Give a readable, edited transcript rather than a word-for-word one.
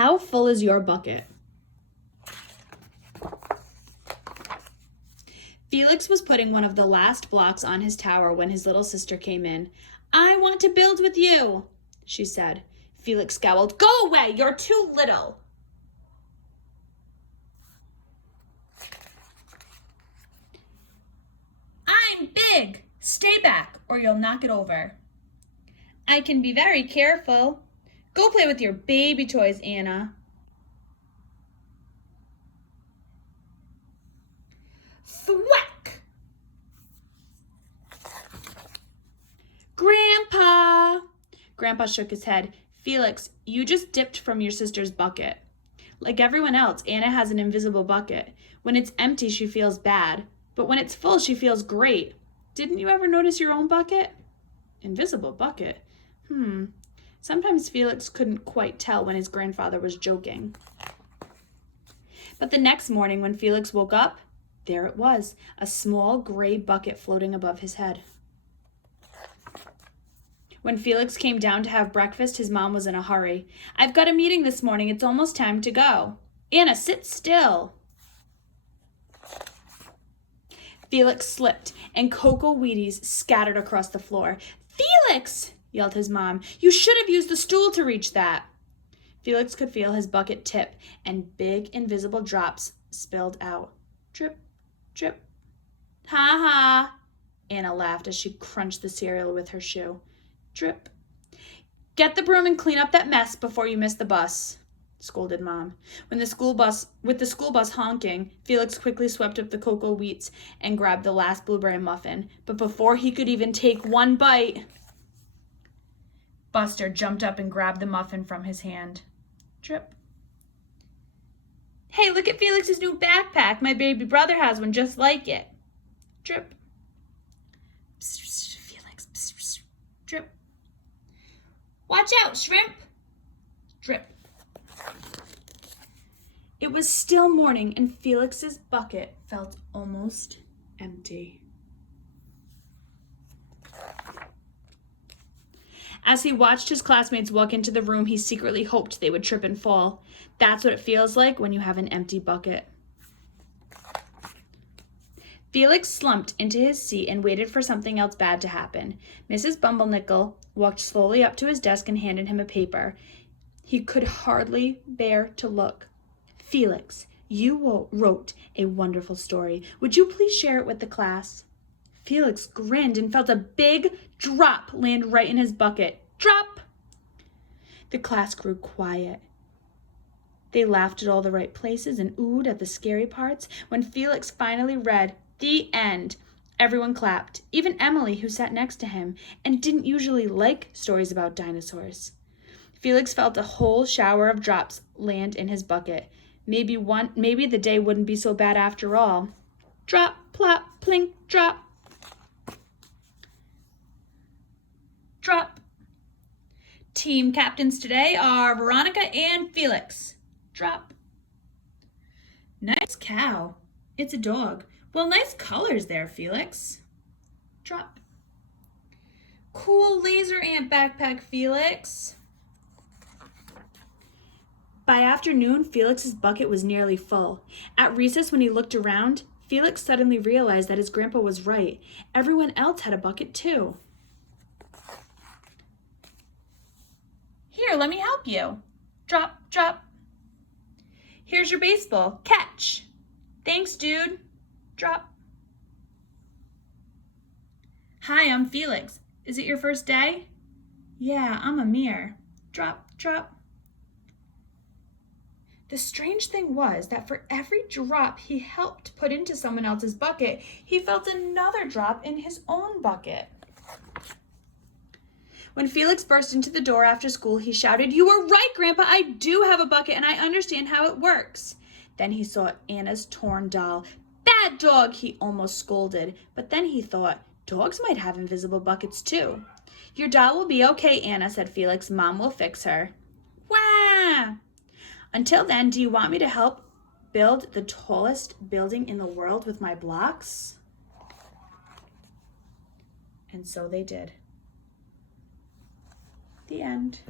How full is your bucket? Felix was putting one of the last blocks on his tower when his little sister came in. I want to build with you, she said. Felix scowled. Go away, you're too little. I'm big. Stay back or you'll knock it over. I can be very careful. Go play with your baby toys, Anna. Thwack! Grandpa! Grandpa shook his head. Felix, you just dipped from your sister's bucket. Like everyone else, Anna has an invisible bucket. When it's empty, she feels bad. But when it's full, she feels great. Didn't you ever notice your own bucket? Invisible bucket? Sometimes Felix couldn't quite tell when his grandfather was joking. But the next morning when Felix woke up, there it was, a small gray bucket floating above his head. When Felix came down to have breakfast, his mom was in a hurry. I've got a meeting this morning. It's almost time to go. Anna, sit still. Felix slipped, and cocoa Wheaties scattered across the floor. Felix! Yelled his mom. You should have used the stool to reach that. Felix could feel his bucket tip, and big invisible drops spilled out. Drip, drip. Ha ha! Anna laughed as she crunched the cereal with her shoe. Drip. Get the broom and clean up that mess before you miss the bus, scolded Mom. With the school bus honking, Felix quickly swept up the cocoa wheats and grabbed the last blueberry muffin. But before he could even take one bite, Buster jumped up and grabbed the muffin from his hand. Drip. Hey, look at Felix's new backpack. My baby brother has one just like it. Drip. Felix. Drip. Watch out, shrimp. Drip. It was still morning and Felix's bucket felt almost empty. As he watched his classmates walk into the room, he secretly hoped they would trip and fall. That's what it feels like when you have an empty bucket. Felix slumped into his seat and waited for something else bad to happen. Mrs. Bumblenickel walked slowly up to his desk and handed him a paper. He could hardly bear to look. Felix, you wrote a wonderful story. Would you please share it with the class? Felix grinned and felt a big drop land right in his bucket. Drop! The class grew quiet. They laughed at all the right places and oohed at the scary parts. When Felix finally read, "The end," everyone clapped, even Emily, who sat next to him and didn't usually like stories about dinosaurs. Felix felt a whole shower of drops land in his bucket. Maybe the day wouldn't be so bad after all. Drop, plop, plink, drop. Drop. Team captains today are Veronica and Felix. Drop. Nice cow. It's a dog. Well, nice colors there, Felix. Drop. Cool laser ant backpack, Felix. By afternoon, Felix's bucket was nearly full. At recess, when he looked around, Felix suddenly realized that his grandpa was right. Everyone else had a bucket too. Here, let me help you. Drop, drop. Here's your baseball. Catch. Thanks, dude. Drop. Hi, I'm Felix. Is it your first day? Yeah, I'm Amir. Drop, drop. The strange thing was that for every drop he helped put into someone else's bucket, he felt another drop in his own bucket. When Felix burst into the door after school, he shouted, "You were right, Grandpa. I do have a bucket and I understand how it works." Then he saw Anna's torn doll. "Bad dog," he almost scolded. But then he thought, dogs might have invisible buckets too. "Your doll will be okay, Anna," said Felix. "Mom will fix her." Wah! Until then, do you want me to help build the tallest building in the world with my blocks? And so they did. The end.